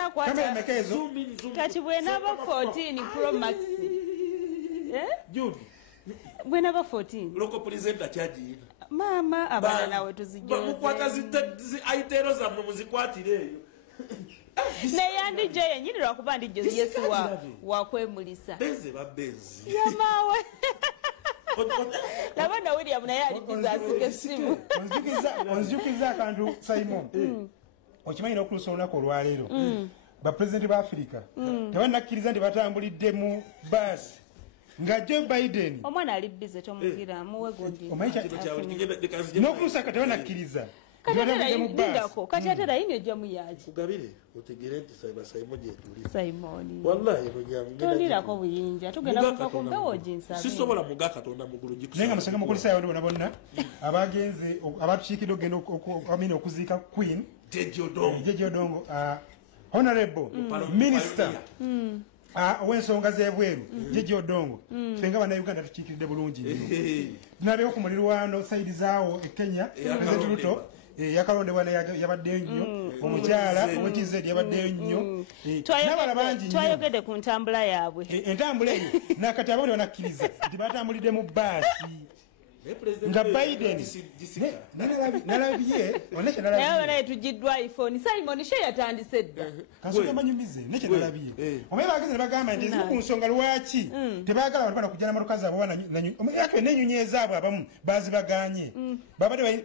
anakwata kati bwenaba 14 Pro Max Jude bwenaba 14 loko presenter chaji mama abana nawe tuzijoze mukwata zi aitero za muzikwatire eyo neyandi je nyiri lwakuba ndi je Yesu wa kwemulisa benze babenzi yamawe labanda William naye alipiza asike simu onzikiza akantu Simon okimanyi n'okulusa olunaku olwaleero bapulezidenti ba Africa tebanakkiriza nti batambulidde mu baasi nga Joe Biden omwana ali bize tomugira muwe gondi n'okulusa ka tebanakkiriza kati atera yinyo jamu yaji kugabire otegere nti Simon je tuli Simon wallahi tolirako buyinja tugenda kukakombe ojinsa sisobola muga Katonda mugulu jikusa nenga musanga mukulisa yawo bonna abagenze abatukikido gendo amini okuziika Queen Jeje Odongo honorable minister ow'ensonga z'ebweru Jeje Odongo fenga bannayuganda tukiikiridde bulungi nnyo tunabeeko ku mulirwano sayidi zaawo e Kenya President Ruto yakalondebwa yabaddeyo nnyo omukyala ow'ekizedi yabaddeyo nnyo n'abala bangi nnyo twayogedde ku ntambula yaabwe entambula eyo nakati abawuli banakkiriza nti batambulidde mu baasi nga Biden nalabye naye tujiddwa iPhone Simon she yatandise dda kasooka manyumize nekye nalabye omaye bageze ne bagamba nti ezimu ku nsonga lwaki tebaagala abantu bana kujja n'amaloka zaabwe ate n'ennyonyi ezaabwe abamu baazibaganye babadde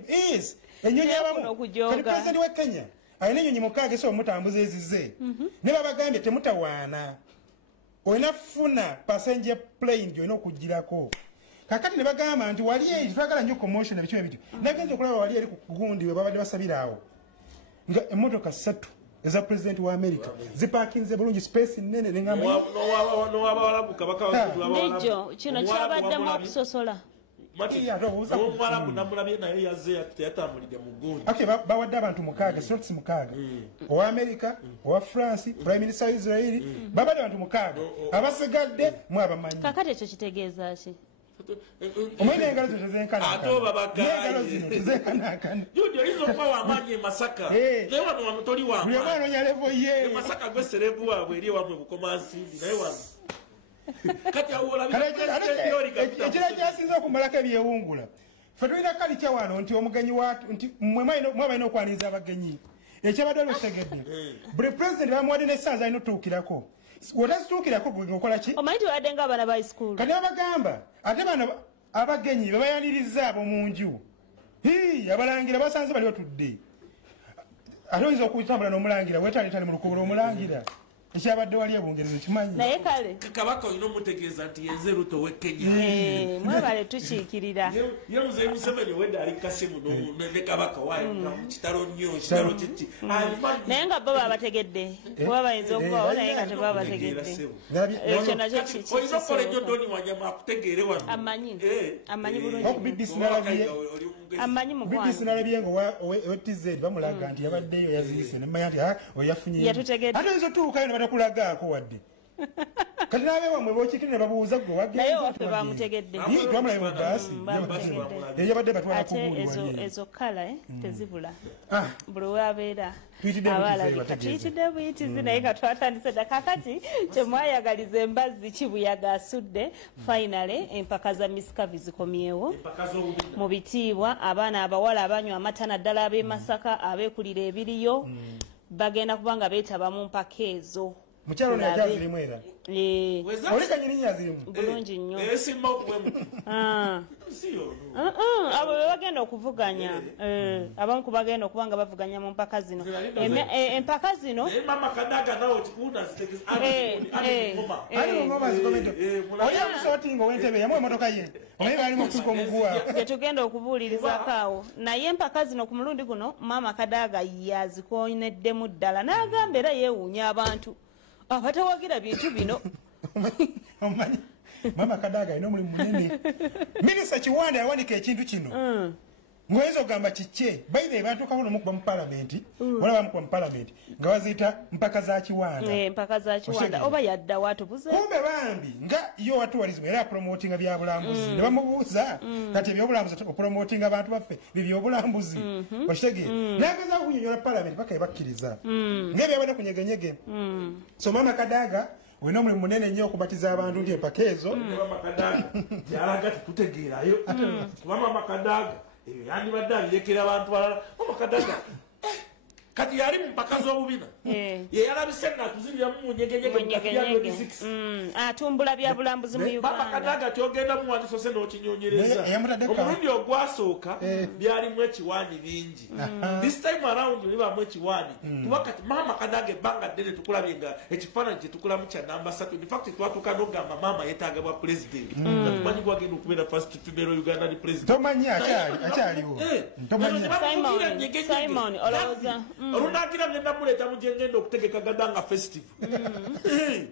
ennyonyi abamu kati pulezidenti wa Kenya alina ennyonyi mukaaga esobola mutambuza ezize ne babagambye temutawaana olina funa passenger plane gyolina okugirako kakati ne bagamba nti wali eri twagala nnyo commotion ebikimu ebityo nagenza okulaba wali eri ku gundi we babadde basabira awo nga emmotoka 3 eza pulezidenti wa America zipaakinze bulungi space nnene neŋŋamba nijo kino kyabaddemu okusosola bawadde abantu 6 slots 6 owa America owa France Prime Minister wa Israel babadde abantu 6 abasigadde mu abamanyi kakati ekyo kitegeeza ki omwene engalo zino zenkana ato babakayi Jude izo kwa wamanye Masaka lewa no wamutoli wa buli mwana nyalevo ye Masaka gweserebu wabwe eri wamwe bukomansi naye wano kati awola ekira kyasinza okumalako ebyewungula ffe tulina kali kyawano nti omugenyi nti mwabalina okwaniriza abagenyi ekyabadde olutegedde buli pulezidenti bamuwadde n'essanza alina otuukirako wotazituukirako okola ki omanyi tiwadde nga abaana ba high school kati babagamba ate bano abagenyi bebayaniriza abo mu nju abalangira basanze bali batudde ate oyinza okutambula n'omulangira wetaleetale mu lukubo lw'omulangira ekyabadde wali ebungereza kimanyi naye kale kabaka olina omutegeeza nti yenze Ruto w'e Kenya mwebale tukiikirira ye muzeeyi Museveni wedde ali kasimu ne kabaka waayo mu kitalo nnyo kitalo kiki naye nga bo babategedde kuba bayinza okubawo naye nga tebaba bategedde ekyo nakyo olina okukola ennyo Doni Wanyama akutegeere wano amanyi bulungi amanyi mukwano BBC nalabye nga owe-TZ bamulaga nti yabaddeyo yaziise nemanya nti oyafunye yatutegedde ate oyinza otuukayo ne batakulagaako wadde kati nabe wamwe bookikire ne babuuza gwe naye waffe bamutegedde twamulabe mu baasi yabadde batwala ate ezo kala tezibula buli wabeera abalabika tuyitidde buyitizi naye nga twatandise dda kakati kyemwayagaliza embazzi kibuyaga asudde finale empaka za misikavi zikomyewo mu bitiibwa abaana abawala abanywa amata naddala ab'e Masaka abeekulira ebiriyo bagenda kubanga beetaba mu mpaka ezo mukyalo najazirimu era oleka nyini yazirimu bulungi nnyo esimba okuwemu abo bebagenda okuvuganya abamu kubagenda okuba nga bavuganya mu mpaka zino empaka zino mama Kadaga nawo kikunda oya musotinga ow'entebe yamu emotoka ye onaye bali mu kutuuka omuguwa gyetugenda okubuulirizaako awo naye empaka zino ku mulundi guno mama Kadaga yazikoneddemu ddala n'agamba era yeewuunya abantu abatawagira bintu bino mama Kadaga ino mulimu munene minisita Kiwanda yawanika ekintu kino ngoyinza okugamba kiki baire batuukako n'omukuba mu palamenti wala bamukuba mu palamenti nga baziyita mpaka za kiwanda empaka za kiwanda oba yadda watubuze kumbe bambi nga yo watuwalizibwa era apromotinga byabulambuzi ne bamubuuza kati ebyobulambuzi opromotinga abantu baffe bibyobulambuzi okitegeera n'agezaako okunyonyola palamenti paka ebakkiriza ng'ebyabadde ku nyegenyege so Mama Kadaga olina omulimu munene nnyo okubatiza abantu nti empaka ezo Mama Kadaga yalaga tutegeerayo kuba Mama Kadaga yandibadde abiyekera abantu balala Mama Kadaga kati yali mu mpaka z'obubina ye yalabise nga atuzirira mu nyegenyege atumbula byabulambuzi mu Uganda Mama Kadaga tyogenda mu wandiso se n'okinyonyereza omulundi ogwasooka byalimu ekiwaani bingi this time around libamu ekiwaani kuba kati Mama Kadaga ebbanga ddene tukulabye nga ekifaananyi kye tukulamu kya namba 3 in fact twatuuka n'ogamba maama yeetaaga bwa pulezidenti tumanyi gwagenda okubeera first female Uganda president tomanyi akyaliwo Simon olowooza olunakira ngenda muleeta mujengenda okutegeka Kadaga festival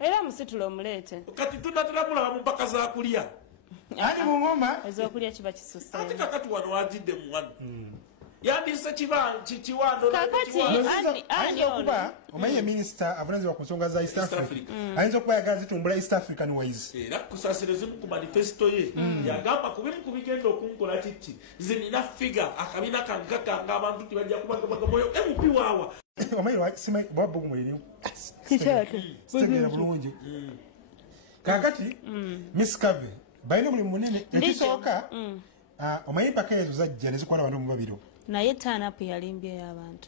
era musitula omuleete kati tunatera mulaba mu mpaka za kulya ati mu ngoma ez'okulya kiba kisusse ati kakati wano wajidde mu wano yandise kiwando ayinza okuba omanyi minisita avunanyizibwa ku nsonga za East Africa ayinza okuba yagala zitumbula East African ways era kusaasire zimu ku manifesto ye yagamba kubimu ku bigenda okunkola kiki zinina figa akabina kange kakanga abantu tibajja kubagamoyo MP waawa omanyi bwabbugu mulirimu kitegeera bulungi kakati Miss Cave balina omulimu munene ekisooka omanyi empaka ezo zajja ne zikola abantu mu babiro naye taanapu yalimbye y'abantu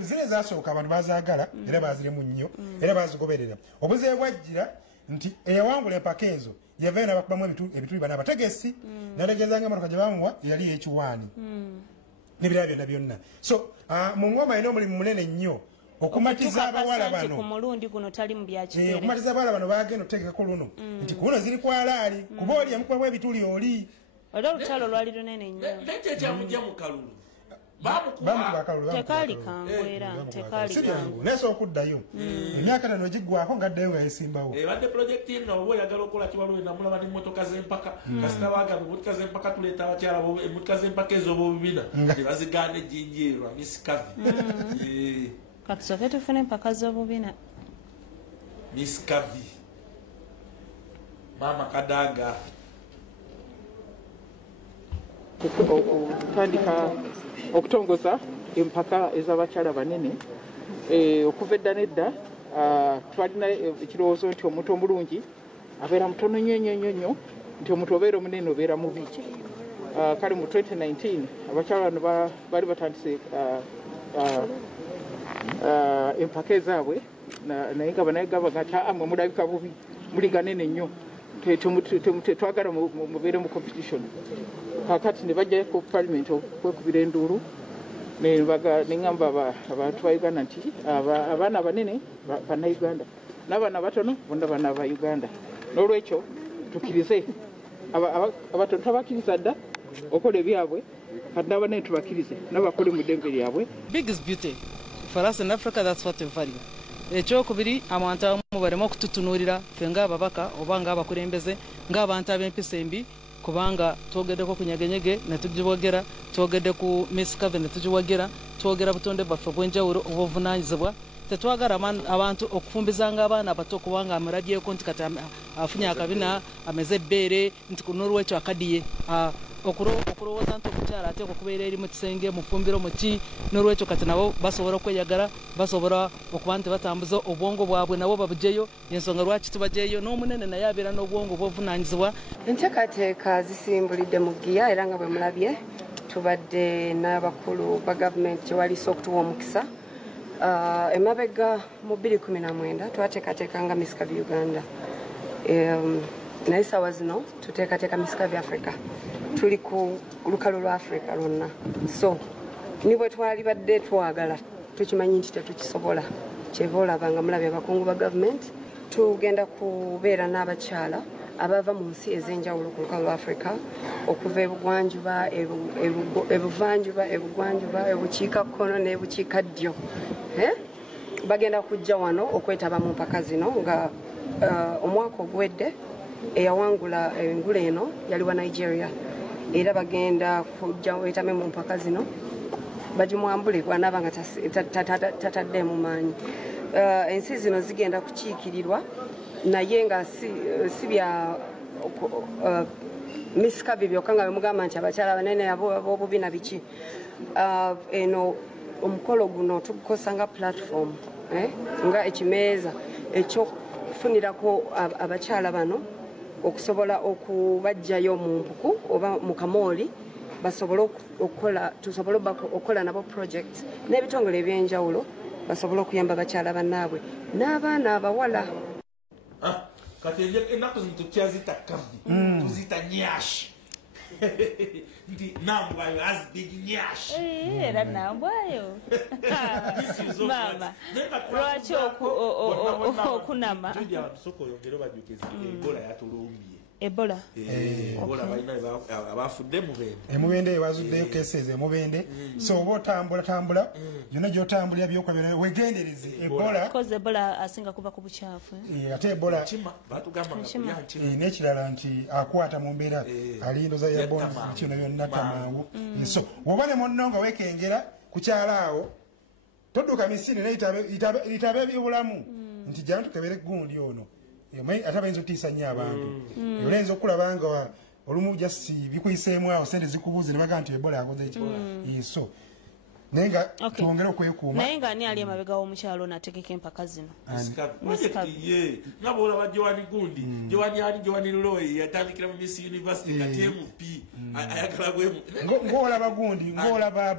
zire zasooka abantu bazaagala era baziremu nnyo era bazigoberera obuzibu bwajjira nti eyawangula empaka ezo yavayo n'abakubamu ebituli bana abategesi n'ategeeza nga emotoka gye bamuwa yali y'ekiwaani n'ebirala byonna byonna so mu ngoma alina omulimu munene nnyo okumatiza abawala bano ku mulundi guno tali mu byakifere okumatiza abawala bano bagenda otegekako luno nti kuno ziri kwalaali kuba oli yamukubamu ebituli oli olwo olutalo lwali lunene nnyo nekyo ekyamujja mu kalulu tekaali kangwera tekaali kangu naye sobola okuddayo emyaka 5 egiggwako ng'addayo nga yesimbawo ebadde projekiti eno oba oyagala okukola kiwaliwo namulaba n'emmotoka z'empaka kasita bagamba emmotoka z'empaka tuleeta abakyala emmotoka z'empaka ez'obubina tebazigaana ejjinjeerwa Miss Kavi katusooke tufune empaka z'obubina Miss Kavi Mama Kadaga okutandika okutongoza empaka ez'abakyala banene okuva edda nedda twalina ekirowoozo nti omuntu omulungi abeera mutono nnyo nti omuntu obeera omunene obeera mubi kale mu 2019 abakyala bano baali batandise empaka ezaabwe naye nga banayegamba nti mwe mulabika bubi muli ganene nnyo twagala mubeere mu competition kakati ne bajja ku parliament okwekubira enduulu neŋŋamba abantu ba Uganda nti abaana abanene bannayuganda n'abaana batono bonna bana ba Uganda n'olwekyo tukkirize abatono tabakkiriza dda okola ebyabwe kati n'abanene tubakkirize n'abakole mu ddembe lyabwe. Big is beauty for us in Africa, that's what we value. Ekyokubiri abantu abamu barema okututunuulira ffe ng'ababaka oba ng'abakulembeze ng'abantu ab'empisa embi kubanga twogeddeko ku nyegenyege ne tugibogera twogedde ku Miss Cave ne tugiwogera twogera butonde bwaffe bw'enjawulo obw'obuvunaanyizibwa tetwagala abantu okufumbizanga abaana abato kubanga amulabyeko nti kati afunye akabina ameze ebbeere nti n'olwekyo akadiye okulowooza nti omukyala ateekwa okubeera eri mu kisenge mufumbiro muki n'olwekyo kati nabo basobola okweyagala basobola okuba nti batambuza obwongo bwabwe nabo babujeyo ensonga lwaki tubajeyo n'omunene naye abeera n'obwongo bw'obuvunaanyizibwa. Enteekateeka zisimbulidde mu giya era nga bwe mulabye tubadde n'abakulu ba gavumenti gye waliisa okutuwa omukisa emabega mu 2019 twateekateekanga Miss Cave Uganda naye saawa zino tuteekateeka Miss Cave Africa tuli ku lukalu lwa Africa lwonna so ni bwe twali badde twagala tukimanyi nti tetukisobola kyeva olaba nga mulabye abakungu ba gavumenti tugenda kubeera n'abakyala abava mu nsi ez'enjawulo ku lukalu lwa Africa okuva ebugwanjuba ebuvanjuba ebugwanjuba ebukiikakkono n'ebukiikaddyo bagenda kujja wano okwetaba mu mpaka zino nga omwaka ogwedde eyawangula engula eno yali wa Nigeria era bagenda kujja wetame mu mpaka zino bagimwambule bw'anaaba nga tatadde mu maanyi. Ensi zino zigenda kukiikirirwa naye nga si bya misikabi byokka nga bemugamba nti abakyala banene ab'obubina biki. Eno omukolo guno tugukosa nga platform nga ekimeeza ekyokufunirako abakyala bano okusobola okubajjayo mu mpuku oba mu kamooli basobole okukola nabo projects n'ebitongole ebyenjawulo basobole okuyamba abakyala bannaabwe n'abaana abawala. Kati ennaku zino tukyazita kavi tuzita nyashi nti nambwayo as big nyashi era nambwayo mama lwaki okunama soko oyongere obajjukiza ebola yatulumbye Ebola balina abafudde emubende ebazuddeyo cases emubende so oba otambula yonna gyotambulira byokabera wegendereze Ebola asinga kuva ku bukyafu ate Ebola n'ekirala nti akwata mu mbeera alindoza ya bondi kino byonna tamangu so woba ne munno nga wekengera ku kyalaawo todduka misiri litabe ebyobulamu nti jana tukebere gundi ono ate bayinza okutiisa nnyo abantu olenza okulaba nga olumu jasi bikuyiseemu awo sente zikubuuze ne bagaa nti Ebola yakoze eki so naye nga twongere okwekuuma naye nga ani ali emabega w'omukyalo n'ategeka empaka zino nga bwolaba Joani Gundi Joani Loyi yatandikira mu Miss University kati MP ayagala gwemu ng'olaba Gundi ng'olaba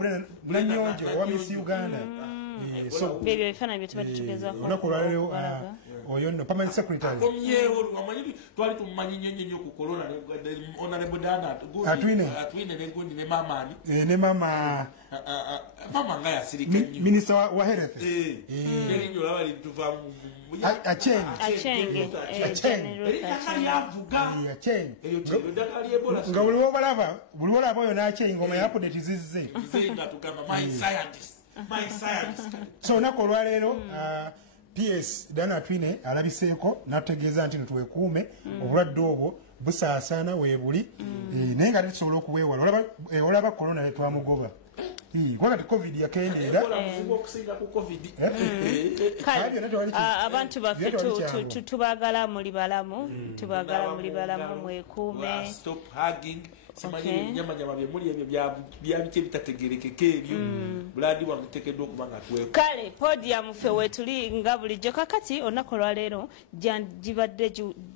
Nanyonjo owa Miss Uganda ebyo ebifaananyi bye tuba tutegeezako olunaku olwaleero oyo nno permanent secretary amanyi twali tumumanyi nnyo ku corona honorable Dana atwine ne Gundi ne mamani ne mama nga yasirika nnyo minister wa health nerinyo laba lituva Achenge nga buli olaba oyo n'Achenga omanyi update zizze so olunaku olwaleero PS Dana Atwine alabiseeko n'ategeeza nti tuwekuume obulwadde obwo busaasaana weebuli naye nga tetusobola okuweewala olaba korona netwamugoba kwagati covid yakendeera abantu baffe tubaagala muli balamu mwekuume simanyi nyamanyama byemuli ebyo byabiki ebitategerekeka ebyo buladi wamuteekeddwa okuba nga tweku kale podium ffe wetuli nga bulijjo kakati olunaku olwaleero gibadde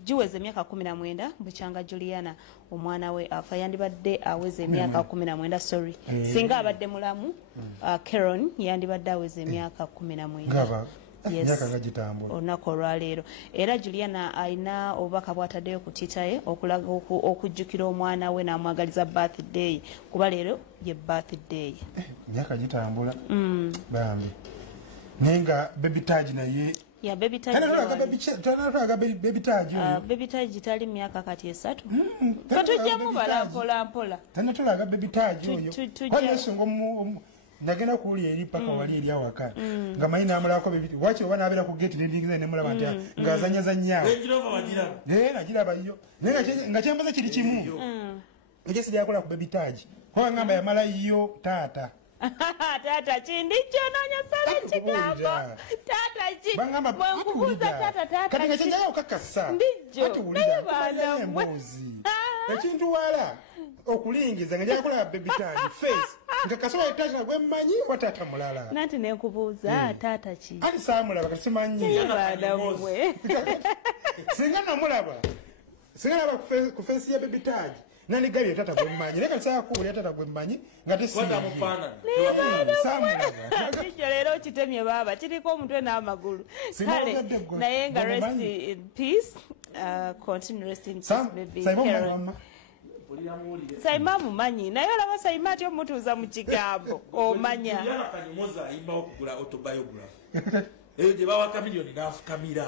giweze emyaka 19 Bukyanga Juliana omwana we afa yandibadde aweze emyaka 19 sorry singa abadde mulamu Caron yandibadde aweze emyaka 19 Yes. Olunaku olwaleero era Juliana alina obubaka bw'ataddeyo ku Twitter ye okulaga okujjukira omwana we n'amwagaliza birthday kuba leero ye birthday myaka gitambula bambi nenga baby Taj naye ya baby Taj baby Taj baby Taj gitali myaka kati 3 katujjamu bala mpola tanatulaga baby Taj oyo kwanyesongo nagenda kuwulira eri paka wali eri awaka nga manyi namulako bibiti wachi oba nabeera ku geti nendingiza nemulaba nti ng'azanyazannyawo nagiraba yo naye nga kyembaza kiri kimu ekyesi lyakola ku baby Taj kuba ngamba yamala yo taata taata kindi kyononya sala kigambo taata ki mwenkubuuza taata kati nga kyenjala okakasa atuwulira emboozi ekintu wala okulingiza nga jakola baby Taj face nga kasobola Taj nagwe mmanyi wa taata mulala nanti nekubuuza taata ki ati saamulaba kati simanyi singa namulaba ku face ya baby Taj nanigabye taata gwe mmanyi naye kati saakuwulira taata gwe mmanyi nga tesisaamulaba kijjo leero kitemye baaba kiriko omutwe n'amagulu kale naye nga rest in peace continue rest in peace baby Karen Saima mumanyi naye olaba Saima atyo mutuuza mu kigambo omanya Kanyomoza ayimbawo okugula autobiography eyo gye bawaka miliyoni n'afukamira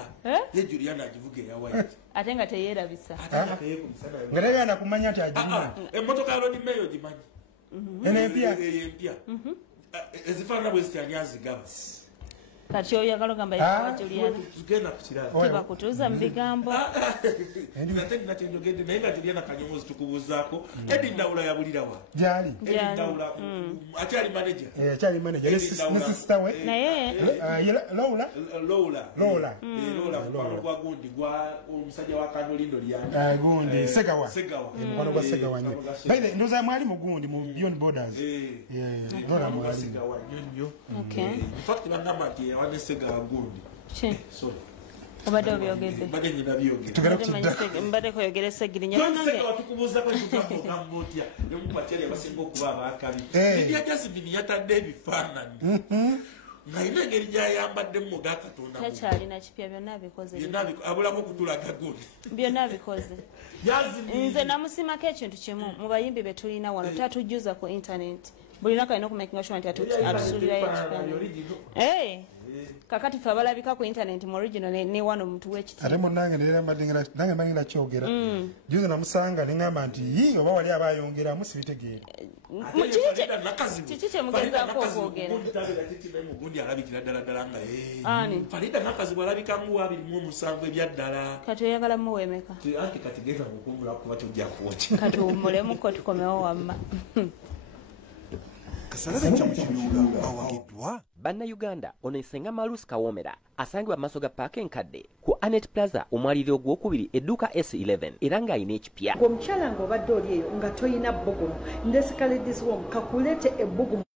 ye Juliana agivuga eya white ate nga teyeerabisa nga tegana kumanya nti agirina emmotoka ya Lord Mayor gimanyi eno empya ezifaanana bwe ziti ani azigaba kati oyagala ogamba yakava Juliana tugenda ku kirala tebakutuuza mu bigambo ate nakyendogedde naye nga Juliana Kanyomozi tukubuuzaako Edi Ndawula yabulirawa gyali Edi Ndawula akyali manager akyali manager ne sister we naye Lola mukwano gwa gundi gwa omusajja wa Kanolindo lyani gundi Segawa mukwano gwa Segawa nnyo baile ndoza mwali mu gundi mu Beyond Borders Lola mwali Segawa nnyo in fact banamba nti wane Segawa gundi sorry obadde obyogedde mbadde koyogera Segirinya watukubuuza ko tugambo otya yomupatyali abasinga okuba abaakabi Lydia Jasmine yatadde ebifaananyi ng'ayina engeri gy'ayambaddemu mu gakatonda takyalina kipya byonna abikoze abulamu okutulaga gundi byonna abikoze nze namusimako ekintu kimu mu bayimbi be tulina wano tatujjuza ku intaneti buli lunaku alina okumakinga sure nti atusuulirayo ekifaananyi kakati fe abalabika ku intaneti mu original ne wano omuntu w'ekiti ate munange nange manyira kyogera juzi namusanga neŋŋamba nti oba wali abayongeramu sibitegeera kiki kyemugezaako okwogera mugundi alabikira ddala ddala nga Farida Nakazi bwalabika mu 27 ebyaddala kati oyagala muweemeka anti kati geza mukumbula kuba tojja kuwoki kati umulemuko tukomewo wamma bannayuganda ono Nsenga Malusi Kawomera asangibwa mu maaso ga paaka enkadde ku Anet Plaza omwaliro ogwokubiri edduuka S11 era ng'alina ekipya omukyala ng'obadde oli eyo nga toyina bbugumu ndesikalidisiwo kakuleete ebbugumu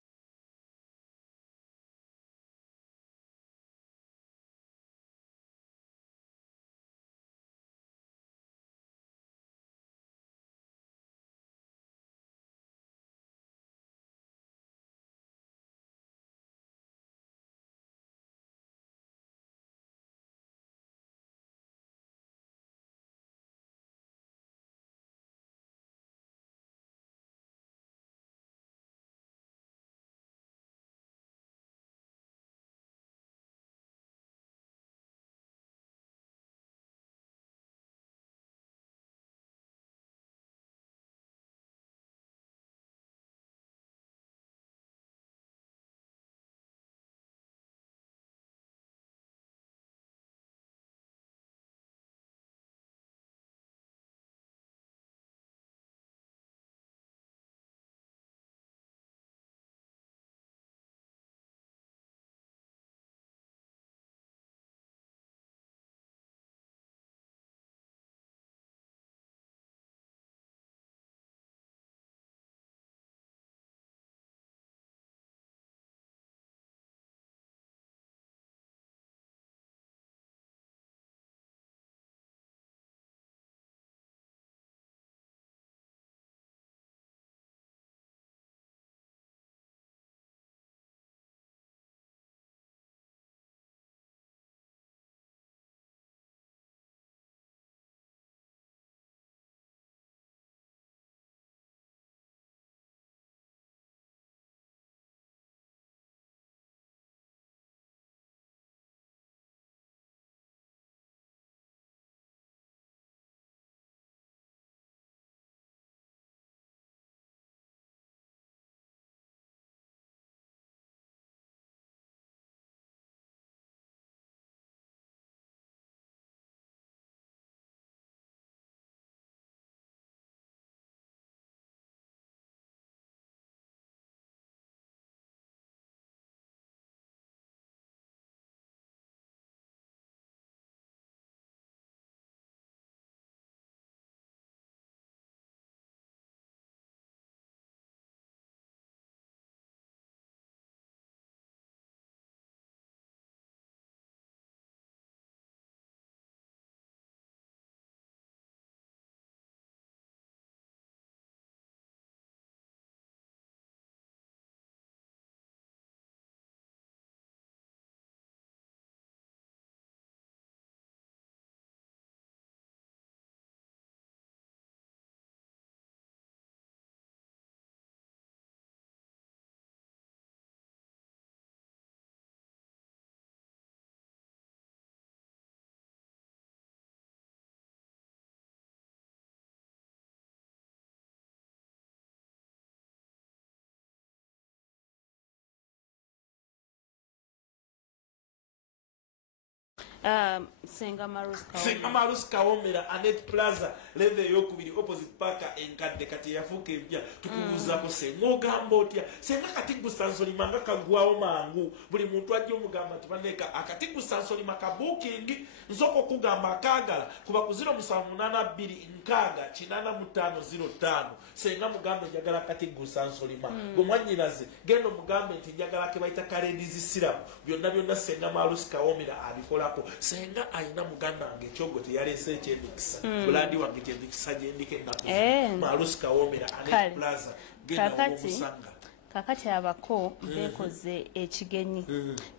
Senga Marus Kawomera Anet Plaza leve yokubiri opposite paka enkadde kati yafuka ebya tukubuza ko senga ogamba otya senga katigu sansoli manga kagwawo mangu buli muntu ajja omugamba tibaneka akatigu sansoli makabukingi nzoko kugamba akagala kuba ku 0782 nkaga 8505 senga mugambe njagala katigu sansoli ma gomwanyiraze gendo mugambe nti njagala ke bayita kaledizi siramu byonna senga Marus Kawomera abikolako senga ayina muganda wange ekyogo teyalese ekyemikisa bulandi wange kyemikisa gyendika ennaku Marus Kawomera Anet Plaza genda omusanga kakati abako bekoze ekigenyi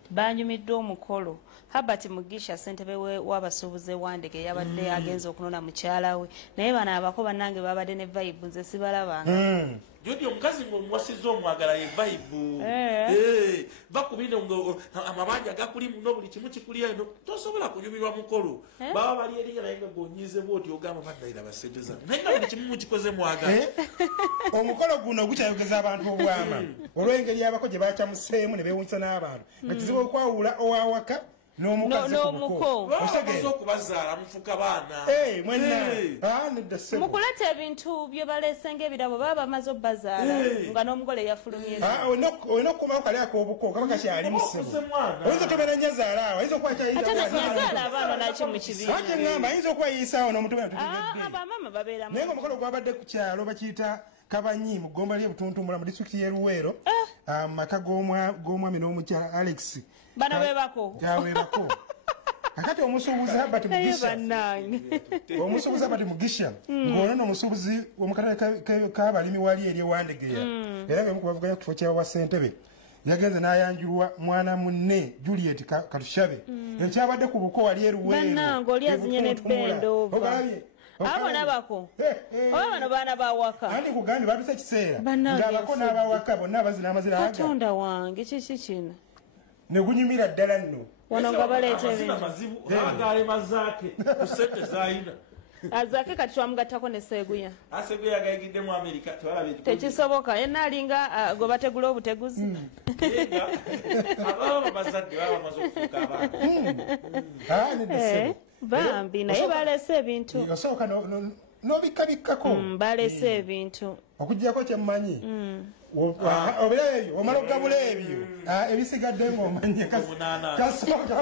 banyumiddwa omukolo Habert Mugisha ssentebe w'abasuubuze wandege yabadde agenza okunona mukyala we naye bano abako bannange babadde ne vibe nze sibalabanga Jodi omukazi ng'omuwasiza omwagala ye vibe bakubine amabanja gakuli muno buli kimu kikulya eno tosobola kunyumirwa mukolo baba bali erinnya naye nga gonyize bwoti ogamba bandayira basente zange naye nga buli kimu mukikoze mwagala omukolo guno gukyayogeza abantu obwama olw'engeri abako gye bakyamuseemu ne beewunyisa n'abantu nga kizibu okwawula owawaka n'omuko okubazaala mufuka baana mukuleta ebintu bye balese ng'ebirabo baba bamaze obbazaala nga n'omugole yafulumye olina okukomawo kali ak'obuko kaba kakyali musebo oyinza otomera nnyo zaala awo ayinza okuwayazaala abaana naki mu kibiina ate ngamba ayinza okuwayisaawo n'omutomera bamama babeeramu naye ng'omukolo gwabadde ku kyalo bakiyita Kabanyi mu ggomba ly'Obutuntumula mu disitulikiti y'e Luweero maka g'omwami n'omukyala Alex bana bebako kakati omusuubuzi Habert Mugisha ng'ono n'omusuubuzi w'omukatale k'abalimi wali eri ewandegeya era ng'emu ku bavuganya ku kifo kya ssentebe yagenze n'ayanjulwa mwana munne Juliet Katushabe ekyabadde ku buko wali e Luweero bannange oli azinye n'ebbendo abo nabako oba bano baana bawaka andi kugambye batuse ekiseera ng'abako n'abawaka bonna abazina amazina aga katonda wange kiki kino ne gunyumira ddala nno wano nga baleeta mazibu agale mazaake ku ssente zayina azaake kati twamugattako ne Seguya Seguya agayigidde mu Amerika twalabe tekisoboka yenna alinga gwe bategula obuteguzi ababa bazadde baba bamaze okufuuka abaana bambi naye balese ebintu osooka n'obikkabikkako balese ebintu okuggyako kyemmanyi obira ebyo omala okugabula ebyo ebisigadde ng'omanyi kasooka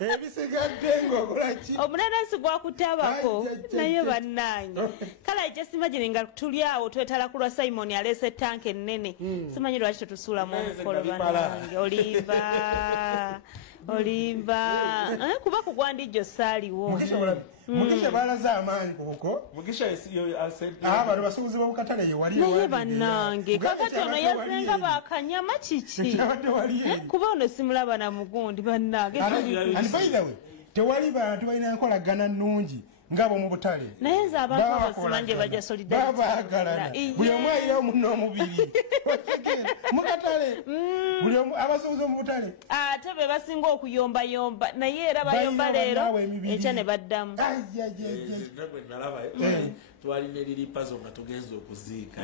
ebisigadde ng'okolaki omunanasi gwakutabako naye bannange kale just imagine nga tuli awo twetala kulwa Simon alese tank ennene simanyi lwaki tetusuulamu omukolo bannange olimba kuba kugwandijjo saaliwo Mugisha balaze amaanyi kuko abantu basuubuzi b'omukatale ye wali naye bannange kakati ono yasenga bakanyama kiki kuba ono simulaba na mugundi bannange tewali bantu balina enkolagana nnungi ngabo mu butale naye nze abantu abasimanyi bajja solidarity babagalana buli omu ayirawo munno omubiri mukatale buli omu abasuubuzi mu butale ate be basinga okuyombayomba naye era bayomba leero ekya ne baddamu nagwe nalaba twalina liripazo nga tugenza okuziika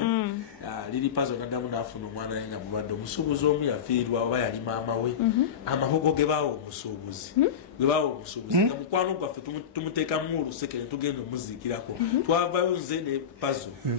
liripazo naddamu n'afuna omwana we nga mulwadde omusuubuzi omu yafiirwa oba yali maama we amahogo ge baawa omusuubuzi nga mukwano gwaffe tumuteekamu oluseke ne tugenda omuziikirako twavayo nze ne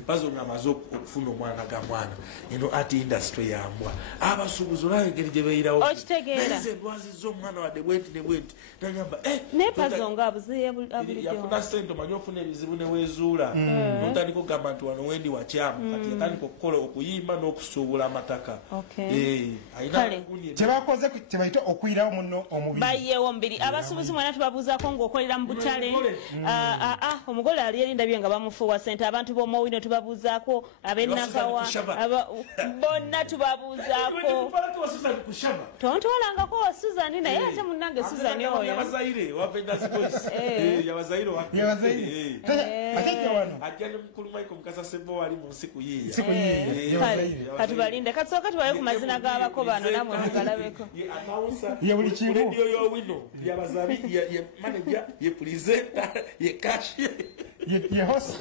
pazo ng'amaze okufuna omwana ga mwana eno ati industry yambwa abasuubuzi olaba engeri gye beeyirawo nze ndwazizza omwana wadde bwenti ne bwenti nagamba ne pazo ng'abuziyafuna sente omanyi ofuna ebizibu ne weezuula notandika okugamba nti wano wendi wakyamu kati yatandika okukola okuyimba n'okusuubula amataka kyebakoze kyebayita okwirawo munno omubiri bayewo omubiri abasuubuzi mwena tubabuuzaako ng'okolera mu butale omugole ali erindabye nga bamufuuwa sente abantu b'omowino tubabuuzaako ab'enakawa bonna tubabuuzaako tontwalangako wa Suzani naye ate munnange Suzani oyo ajja ne mukulu Michael Mukasa Sebo wali mu nsi kuyiiya katubalinde katusooka tubaye ku mazina g'abako bano namwe mugalabeko ye buli kimu radio y'owino yabazabi ye manager ye presenter ye cashier ye host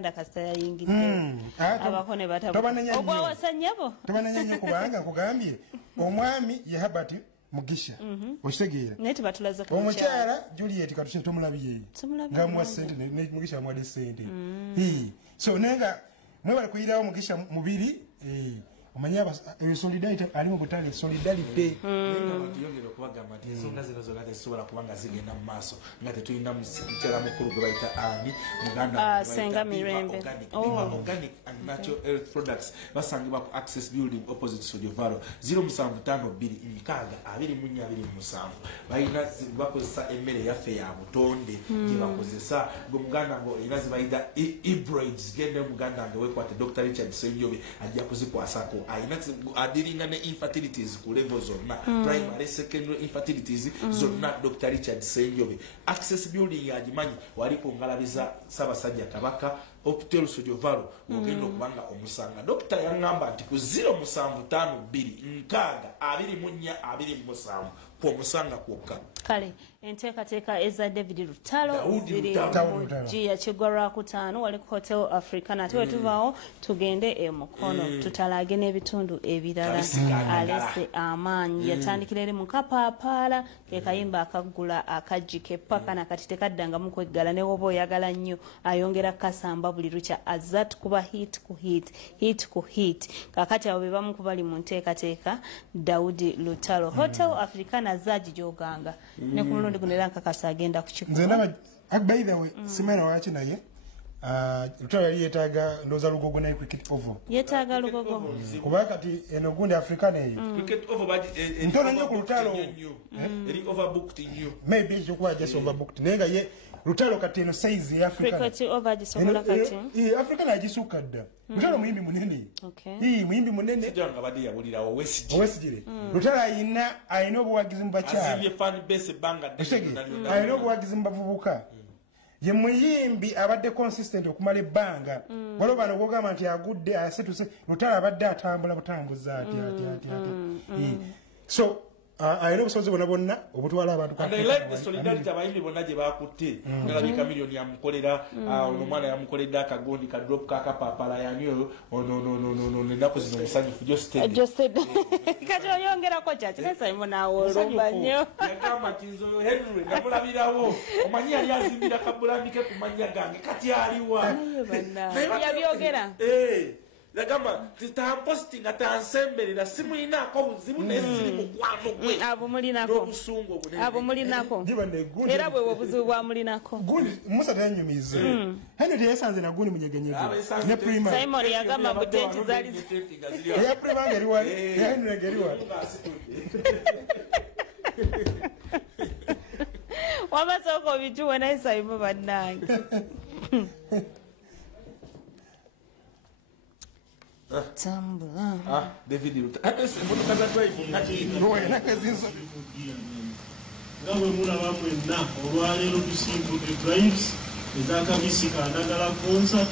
ndakasaya yingidde abakone obwawasanyabo tabananya kubanga kugambye omwami ye Habati Mugisha osegera neti batulaza ko omukyala Juliet katuse tomulabiye ngamwa sente ne Mugisha amwade sente so nenga mwe bali kuyirawo Mugisha mubiri omanya solidarity ali mu butale solidarity abantu yongera okubagamba nti ensonga zino zonna tezisobola kubanga zigenda mu maaso nga tetulina mukyala mukulu gwe bayita ani muganda Senga Mirembe organic and natural health products basangibwa ku Access Building opposite Studio Valo 0752 bayina bakozesa emmere yaffe ya butonde gye bakozesa gwe muganda ngo era zibayida e-braids gende muganda ngo wekwate Dr. Richard Senjobe ajja kuzikwasako ayina adiringa ne infertilities ku level zonna primary secondary infertilities zonna Dr. Richard Senjobe Access Building yagimanyi waliko ngalabiza Ssaabasajja Kabaka Hotel Studio Valo ogenda okubanga omusanga Dr. yangamba nti ku 0752 kwa musanga kwokka kale enteekateeka eza David Lutalo ziri Gia Kigwa Kutaano wali ku Hotel Africa nate wetuvaawo tugende emukono tutalage n'ebitundu ebirala alese amaanyi yatandikira eri mu Kapaapala ke kayimba akaggula akajjike paka nakati tekaddangamu kweggala ne woba oyagala nnyo ayongera kasamba buli lukya azat kuba hit ku hit kakati abo be bamu ku bali mu nteekateeka Daudi Lutalo Hotel Africa nazaji joganga ne ku mulundi guno era nkakasa agenda kukikuba nze by the way simera waki naye Lutalo yali yeetaaga ndoza lugogo naye cricket oval yeetaaga lugogo kuba kati eno gundi Africa neyo cricket over but ntono nnyo ku Lutalo eri overbooked nnyo maybe ekyokuba just overbooked naye nga ye Lutalo kati eno size ya Africa cricket over gisobola kati Africa najisuka dda Lutalo muyimbi munene muyimbi munene sijanga badi yabulirawo Westgire Lutalo ayina obuwagizi mu bakyala azibye fan base banga ayina obuwagizi mu bavubuka ye muyimbi abadde consistent okumala ebbanga waliwo bano ogogamba nti agudde asetuse Lutalo abadde atambula butambuza ati so ayina obusobozi bonna obutwala abantu and I like the solidarity abayimbi bonna gye bakutte nalabika miliyoni yamukolera ono omwana yamukoledde akagondi ka drop kakapapala yanyo ono ennaku zino musanyufu jostedde kati oyongerako kyaki nesayimonawo olumba nnyo yagamba nti nze henry namulabirawo omanyi yali azimbira kabulambike ku mannya gange kati aliwa yabyogera yagamba tampostinga tansemberera simulinaako buzibu nesiri mukwano gwe n'obusungu abomulinako era bwe obuzibu bwamulinako musa tayanyumiza henry teyesanze nagundi munyegenyege ne primary simon yagamba mbu tenti zaali eya primary ngeriwa eya henry ngeriwa wamasoko obituwe naye sayimo bannange tambula David emotoka za drive nga bwe mulaba mwenna olwaleero tusimbudde drives ezakabisi Kadaga concert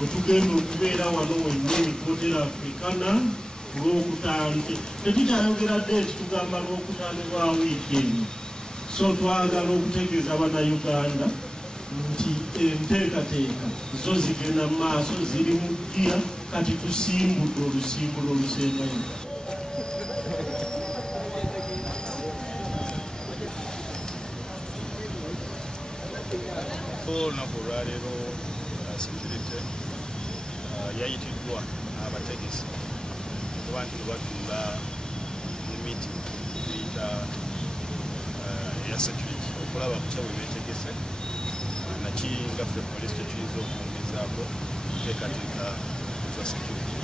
wetugenda okubeera wano wennyini Hotel Africana olwokutaano tetukyayogera date tugamba lwokutaano lwa wiikendi so twagala okutegeeza bannayuganda nti enteekateeka zo zigenda mu maaso ziri mu ddya kati tusimbudde olusimbulo olusembayo olunaku olwaleero security yayitiddwa abategesi kuba nti lwebatuula emiti tuyita eya security okulaba kutya bwe beetegese naki nga ffe police kyetuyinza okwongezaako teekateeka za security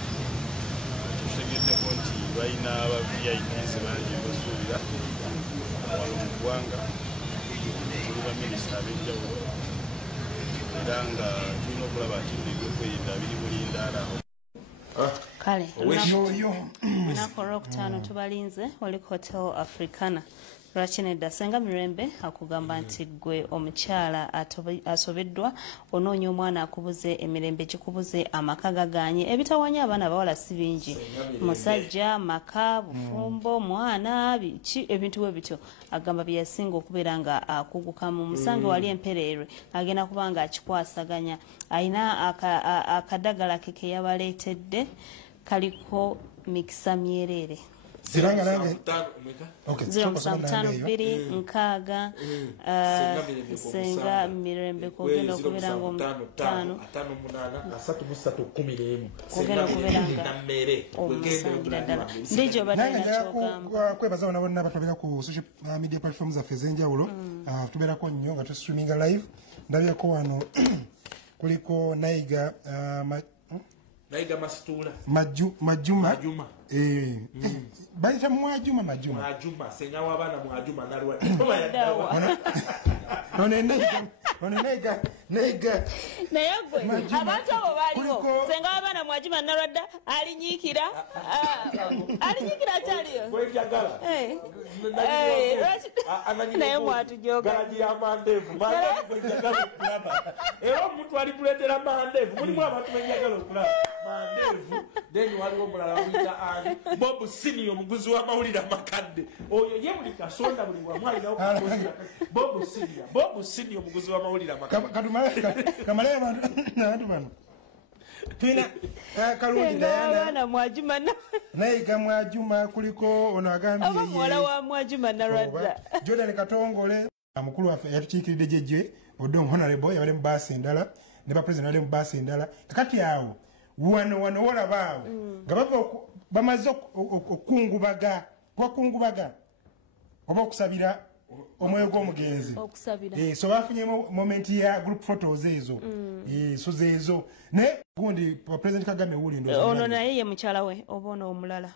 tutegeddeko nti balina aba VIPs bangi basuubira wano mu ggwanga tuli baminisita ab'enjawulo era nga tulina okulaba nti buli byokwerinda biri bulindaala kale lunaku olwokutaano tubalinze oli Hotel Africana lwaki nedda Senga Mirembe akugamba nti gwe omukyala asobeddwa onoonya omwana akubuze emirembe gikubuze amaka gaganye ebitawanya abaana abawala si bingi musajja maka bufumbo mwana biki ebintu bwe bityo agamba byeyasinga okubeera nga akuguka mu musange wali empereerwe agenda kuba nga akikwasaganya ayina akadagala ke keyabaleetedde kaliko mikisa myerere ziranga nange okay 0752 Senga Mirembe kogenda okubeera nga omutano kogenda okubeera nga omusangira ddala ndijo baddenakyogamba kwebaza bonna bonna batubera ku social media platforms zaffe ez'enjawulo tubeerako nnyo nga tustreaminga live ndabyeko wano kuliko Nyege Nyega Masitula Majuma bayita Majuma senga w'abaana Mwajuma nalwa Nyege naye gwe abantu abo baaliwo senga w'abaana Mwajuma nalwadda alinyiikira kyaliyo naye mwatujoga era omuntu alikuleetera mandeevu mulimu abantu benjagala okulaba mandeevu then waliwo omulala wuyita ani Bob Senior omuguzi w'amawulire amakadde oyo ye buli kasonda buli wamu alinawo Bob Senior omuguzi w'amawulire amakadde kamalayo abantu bano tuyina kalungi Dayana Mwajuma Nyege Mwajuma kuliko ono agambye muwala wa Mwajuma nalwadda Jordan Katongole mukulu waffe yatukiikiridde jejje Odong Honorable yabale mu baasi endala ne ba president yabale mu baasi endala kakati awo wano wolabaawo nga bava bamaze okungubaga oba okusabira omwoyo gw'omugenzi so bafunyemu moment ya group photos ezo so zeezo naye gundi president Kagame wuli ono naye ye mukyala we oba ono omulala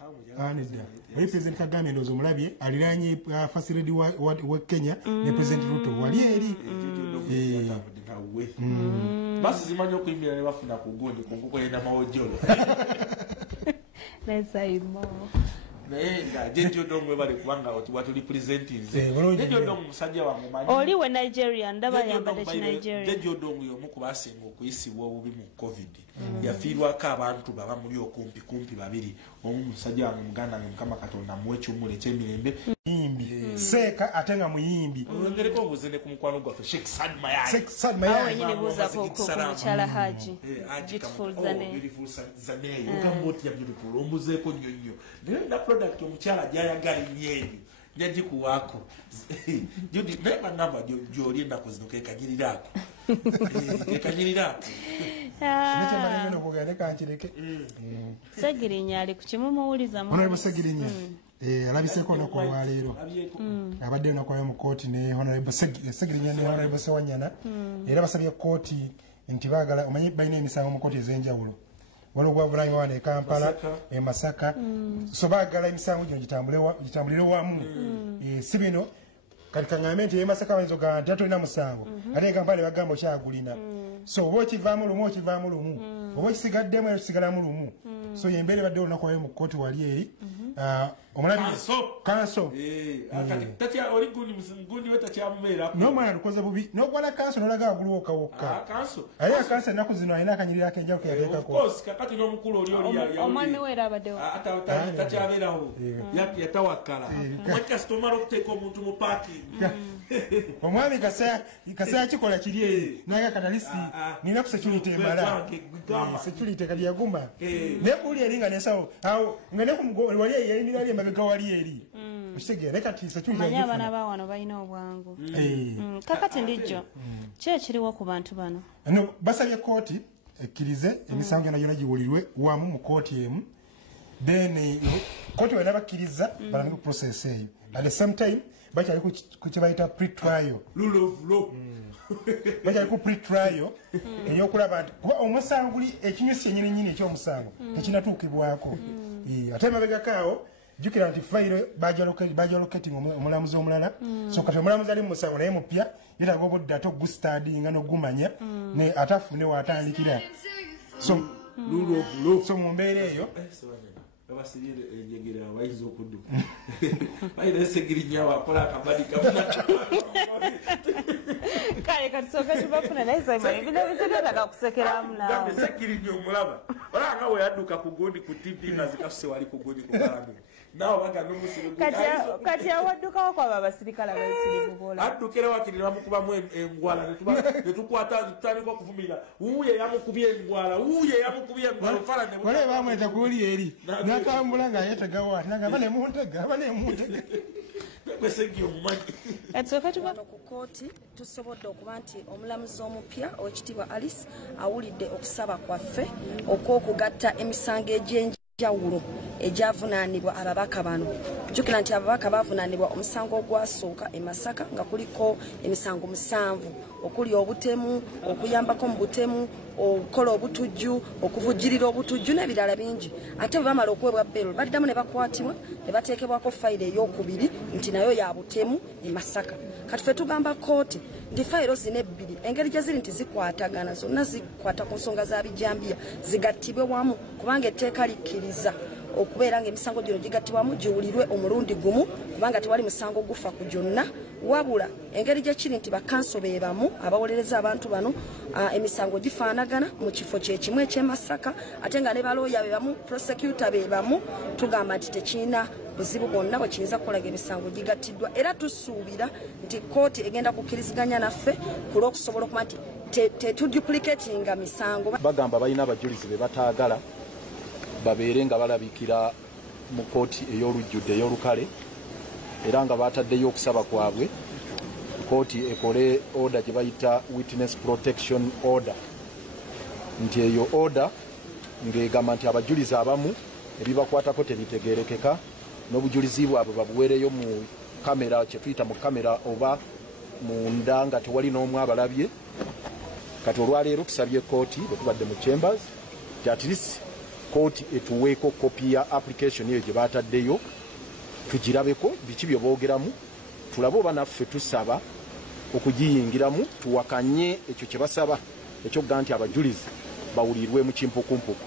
nedda oli president Kagame ndoozi omulabye aliraanye first lady wa Kenya ne president Ruto wali eri basi zimanyi okuyimbira ne bafuna ku gundi ku nkuko yena mawojjolo nesayimo Jejo dong we bali kubanga watu representing Jejo dong musajja wa mumanyi oli we Nigeria ndaba yambadde ki Nigeria Jejo dong yo mukubasenga okuyisibwa obubi mu covid yafiirwako abantu baba muli okumpi babiri omu musajja wa Muganda ne Mukama Katonda muwe kyumule ky'emirembe yimbi seka atenga muyimbi ongereko obuzene ku mukwano gwaffe Sheikh Sad Mayani wenyine buuza ku mukyala Haji beautiful zane ukamoti ya beautiful ombuzeeko nnyonnyo na product omukyala gyayagala nnyo njagikuwaako jodi neba namba gyoli ennaku zino kekanyiriraako nekyamalemeno kugende kankireke Segirinya ali ku kimu muwuliza Honorable Segirinya alabiseko nako olwaleero abadde nakola mu kooti ne Honorable Segirinya ne Honorable Sewanyana era basabye kooti nti baagala omanyi balina emisango mu kooti ez'enjawulo waliwo gwavulanywa wane Kampala Masaka so baagala emisango gino gitambulire wamu si bino kati kaŋŋambe nti Masaka bayinza okugamba nti tatolina musango ate Kampala ne bagamba okyagulina so oba okivaamu lumu oba okisigaddemu era kisigalamu lumu so yembeera badde olunaku wayo mu kkooti wali eri omulabi kanso n'omwana lukoze bubi n'ogwala kanso n'olaga wagulu wokka aye kanso ennaku zino alina akanyirira akenjawulo keyateekako omwami we era abaddewo takyabeerawo yatawakkala kastomala okuteeka omuntu mu parking omwami kaseera kikola kiri eri naye katalisi nina ku security emala security kali yaguma naye kuwuli eri nga nesawo awo nga wali yayimirira eri emabega wali eri okitegeera kati security manyi abaana bawano balina obwangu kakati ndijjo ki ekiriwo ku bantu bano basabye kooti ekkirize emisango gyonna gyonna giwulirwe wamu mu kooti emu then kooti wena bakkiriza balambike ku process eyo at the same time bakyali ku kyebayita pre-trial bakyali ku pre-trial eyokulaba nti kuba omusango guli ekinyusi ennyininyini ekyomusango tekinatuukibwako ate emabegakaawo jjukira nti fayiro bajaloketing omulamuzi omulala so kati omulamuzi ali mu musango naye mupya yetaaga obudde ate ogustadinga n'ogumanya ne ate afune waatandikira so mu mbeera eyo abasirire enjegera abayinza okudduka bayina Segirinya wakola akabadi kabuna kale katusooka tubafuna naye saimani bino bitegeeraga kusekeramu nawe Segirinya omulaba olanga we yadduka ku gundi ku TV nga zikasuse wali ku gundi ku palamenti nawe bagana omusirimu kati awaddukawo kwaba abasirikale abayitirivu bola addukira wakirira bamukubamu engwala netukwata tutandika okuvumira wuye yamukubye engwala wale bamweta kuuli eri nakambula nga yetegawa nagamba nemuntega kwesegi omumanyi etsooka tuba ku kooti tusobodde okuba nti omulamuzi omupya owekitiibwa Alice awulidde okusaba kwaffe okw'okugatta emisango egy'enjawulo egyavunaanibwa ababaka bano. Jjukira nti ababaka baavunaanibwa omusango ogwasooka e Masaka nga kuliko emisango 7 okuli obutemu, okuyambako mu butemu, okukola obutujju, okuvujjirira obutujju n'ebirala bingi. Ate bwe bamala okuweebwa bbeero baddamu ne bakwatibwa ne bateekebwako fayiro ey'okubiri nti nayo ya butemu e Masaka. Kati ffe tugamba kooti nti fayiro zino ebbiri engeri gye ziri nti zikwatagana zonna zikwata ku nsonga za bijambiya zigattibwe wamu kubanga etteeka likkiriza okubeera ng'emisango gino gigattibwamu giwulirwe omulundi gumu kubanga tewali musango gufa ku gyonna wabula engeri gye kiri nti bakanso be bamu abawolereza abantu bano emisango gifaanagana mu kifo kye kimu eky'e Masaka ate nga ne balooya be bamu prosecutor be bamu tugamba nti tekirina buzibu bwonna bwe kiyinza kukolaga emisango gigattiddwa era tusuubira nti kooti egenda kukkiriziganya naffe ku lw'okusobola okuba nti tetuduplicatinga misango. Bagamba balina abajulizi be bataagala babeere nga balabikira mu kooti ey'olujjudde ey'olukale era nga bataddeyo okusaba kwabwe kooti ekole order gye bayita witness protection order nti eyo order ng'egamba nti abajulizi abamu ebibakwatako tebitegeerekeka n'obujulizi bwabwe babuweereyo mu kamera kye tuyita mu kamera oba munda nga tewali n'omu abalabye. Kati olwaleero tusabye kooti bwe tubadde mu chambers nti at least kooti etuweeko kopi ya application eyo gye baataddeyo tugirabeko biki bye boogeramu tulabe oba naffe tusaba okugiyingiramu tuwakanye ekyo kye basaba ekyokugaa nti abajulizi bawulirwe mu kimpukumpuku.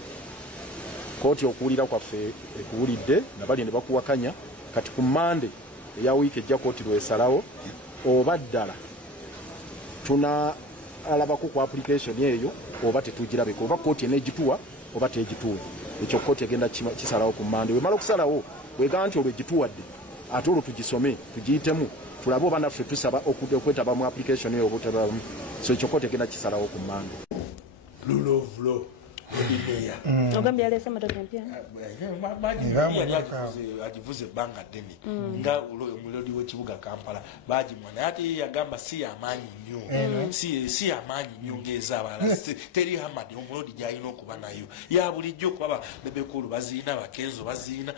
kooti okuwulira kwaffe ekuwulidde nabali ne bakuwakanya kati ku Monday eya wiiki ejja kooti lwesalawo oba ddala tunaalabako ku application eyo oba tetugirabeko oba kooti enegituwa oba tegituwe ekyo kooti egenda kisalawo ku Monday wemala okusalawo bwegamba nti olwo egituwadde ate olwo tugisome tugiyitemu tulabe oba naffe tusaba okwetaba mu application eyo obutabamu so ekyo kooti egenda kisalawo ku Monday. ogambye yalese motoka empya agivuze ebbanga ddene nga omulodi w'ekibuga Kampala bagimwana ate yagamba si yamaanyi nnyo si yamaanyi nnyo ng'ez'abalala teri hamadi omulodi gy'alina okuba nayo ya bulijjo okuba bebekulu baziina bakenzo baziina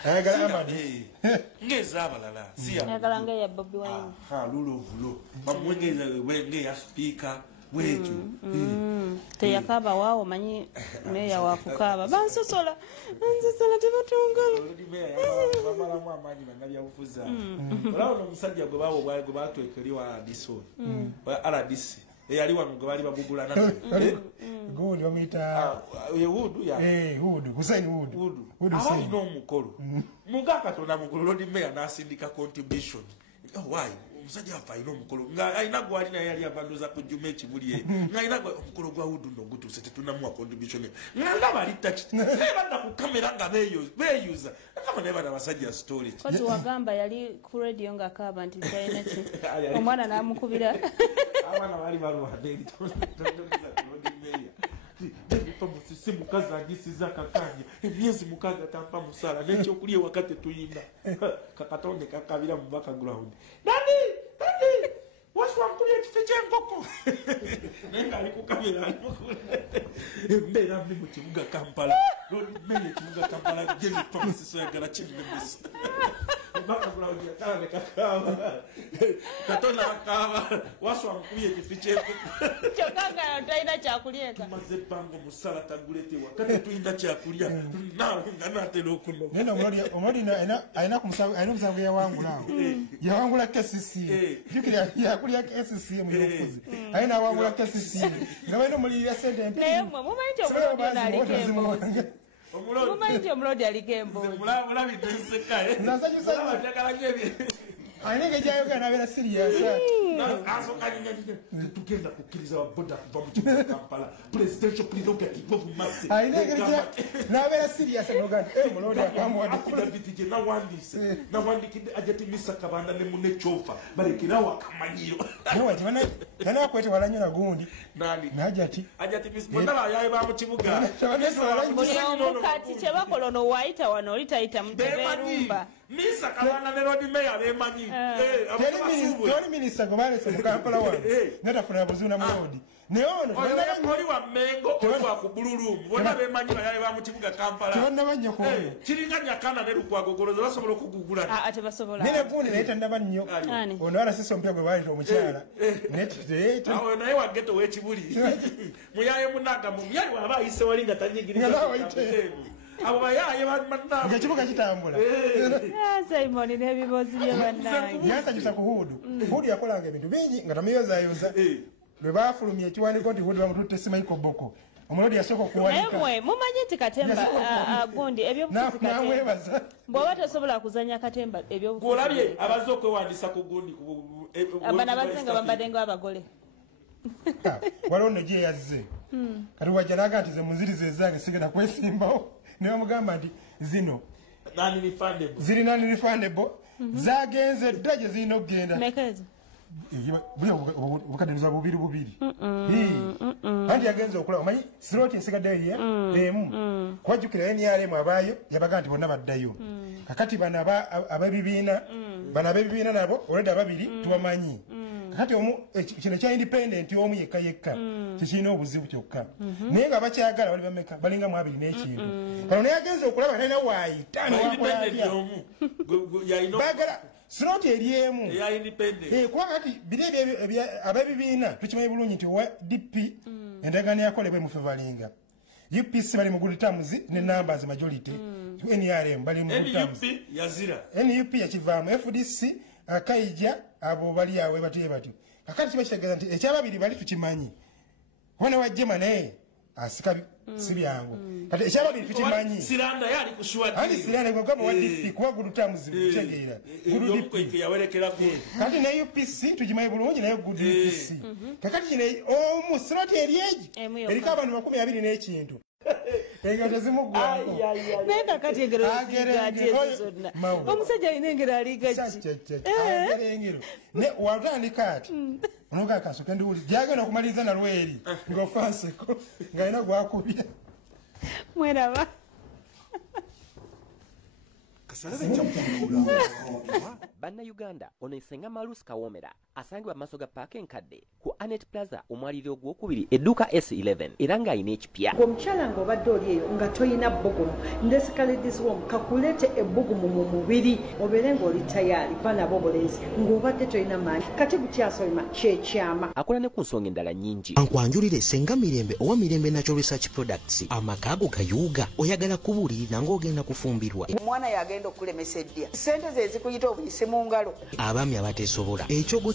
ng'ez'abalala ayagala ng'eya Bobi Wine lulovulo bamwe ng'eya sipiika bwetu teyakaba waawo manyi meya wakukaba bansosola tebatungala bamalamu amaanyi bannabyabufuzi olawona omusajja gwe bawo gwe batwekeri wa RDC RDC eyali wano gwe bali babugulana gundi bamuyita Hudu Hussein Hudu abalina omukolo muga Katonda mukulu lodi meya n'asindika contribution why omusajja afa alina omukolo nga alina gwali naye yali avanduza ku jjuma ekibuli nga alina omukolo gwa Hudu ndo gutuuse tetunamuwa contribution nga ndaba ali takiti naye badda ku kamera nga beeyuza kama naye bana basajja story kozi wagamba yali ku radio nga akaaba nti kyalina ki omwana n'amukubira abaana baali balwadde si mukazi agisiza kakanja emyezi mukazi atampa musala n'ekyokulya wakati tuyina kakatonde kakabira mu background dadi waswankulya ekifi ky'enkoko naye ng'ali ku kamera embeera mbi mu kibuga Kampala lodimenya ekibuga Kampala gyebitwamasiso yagala kimmemesa background yakala ne kakaaba katona akaaba waswankulya ekifi ky'enkoko kyokanga talina kyakulyeka tumaze ebbanga omusala taguletewa kati tuyina kyakulya nga naatera okuno naye omulodi alina omusango yawangula KCC jukira yakulya KCC muyofuzi alina nawangula KCC nga balina omulirira sente empi naye mmwe mumanyi nti omulodi ono aliko emboozi mumanyi nti omulodi aliko emboozi mulabidde nsekaye alina engejayogera nabeera siriyasa tugenda kukkiriza baboda kuva mu kibuga Kampala presidential prerogative of mass alina engeri nabeera siriyasa noga nti mulodi affidavit gye nawandikidde ajatimisa Kabanda ne mune Kyofa balekerawo akamanyiro nakwete walanyo nagundi ajatimisa bonna bayaye ba mu kibuga buli omu kati kye bakola ono waayita wano oli tayita muteberumba Misa Kabanda ne Lord Mayor bemanyi toli minisita gwe balese mu Kampala wano netafuna buzuna mulodi naye ono oli wa Mengo oli wa ku Bululumu bonna bemanyi bayaye ba mu kibuga Kampala tebannabannyo kuono kiringa Nyakana ne Lukwagogoloza basobola okugugula ate basobola nene gundi naye tannaba nnyo ono arasiso mpya gwe baleta omukyala awo naye wa geto w'ekibuli muyaye munaga mu myali waba ayise wali nga tanyigiriza abo bayaye bannaabwe ng'ekibuga kitambula Simon n'ebibozi bye bannange yansanyusa ku Hudu yakolanga ebintu bingi nga tamuyozaayoza lwe baafulumya ekiwandiiko nti Hudu bamututte simanyi Koboko omulodi yasooka okuwanika naye mumanyi nti katemba gundi ebyobufuzi namwebaza bw'oba tosobola kuzanya katemba ebyobufuzi olabye abaze okwewandisa ku gundi abana bazenga bambadde ng'abagole waliwo nno gye yazze kati wajja naga nti ze munziriza ezange sigenda kwesimbawo naye bamugamba nti zino ziri non-refundable zagenze dda gye zirina okugenda obukaddenuza bubiri anti yagenze okulaba omanyi siroti esigaddeyo emu kwajjukira NRM abaayo yabaga nti bonna baddayo kakati bano abebibiina nabo olwedde ababiri tubamanyi kakati kino kya independent omu yekka kikirina obuzibu kyokka naye nga bakyagala bali bameka balinga mu abiri n'ekintu kano naye agenze okulaba talina waayita bagala sinoti eri emu kuba kati biri abebibiina tukimanyi bulungi nti wa DP endagaano yakolebwa mu fevalinga UPC bali mu good terms ne numbers majority NRM bali mu good terms NUP yakivaamu FDC akaija abo bali awe batyo kakati kibakitegeeza nti ekyababiri bali tukimanyi wana wajjema naye asika si byangu kati ekyababiri tukimanyi siranda yali kushwa andi siranda ngogamba wadi kuwa gudutamuzi kutegeera gududipi yawerekera ku kati ne UPC tujimaye bulungi nayo good UPC kakati ne omusirati eryeji erika abantu 20 n'ekintu Enga tezimu gwako. Nenda kati engero zonna. Omusajja ine engero aligaji. Engero. Ne watandika ati. Unoga kasoka ndi uli. Jagana okumaliza na lweri. Ngofanseko. Ngaina gwakubya. Mweraba. Banna Uganda ono esenga Malusi Kawomera asangibwa mu maaso ga paaka enkadde ku Anet Plaza omwaliro gw'okubiri edduuka S11 era ng'alina ekipya. Omukyala ng'obadde oli eyo nga toyina bbugumu ndesikalidisiwomu kakuleete ebbugumu mu mubiri obeere ng'oli tayaali banabo obulenzi ng'obadde toyina maanyi kati bukyasolima kyekyama. Akola ne ku nsonga endala nnyingi. Ankwanjulire Senga Mirembe owa Mirembe Natural Research Products amakaago gayuuga oyagala kubuulirira ng'ogenda kufumbirwa. Omwana yagenda okulemesa eddiya sente ze zikuyita obuyise mu ngalo. Abaami abateesobola ekyogo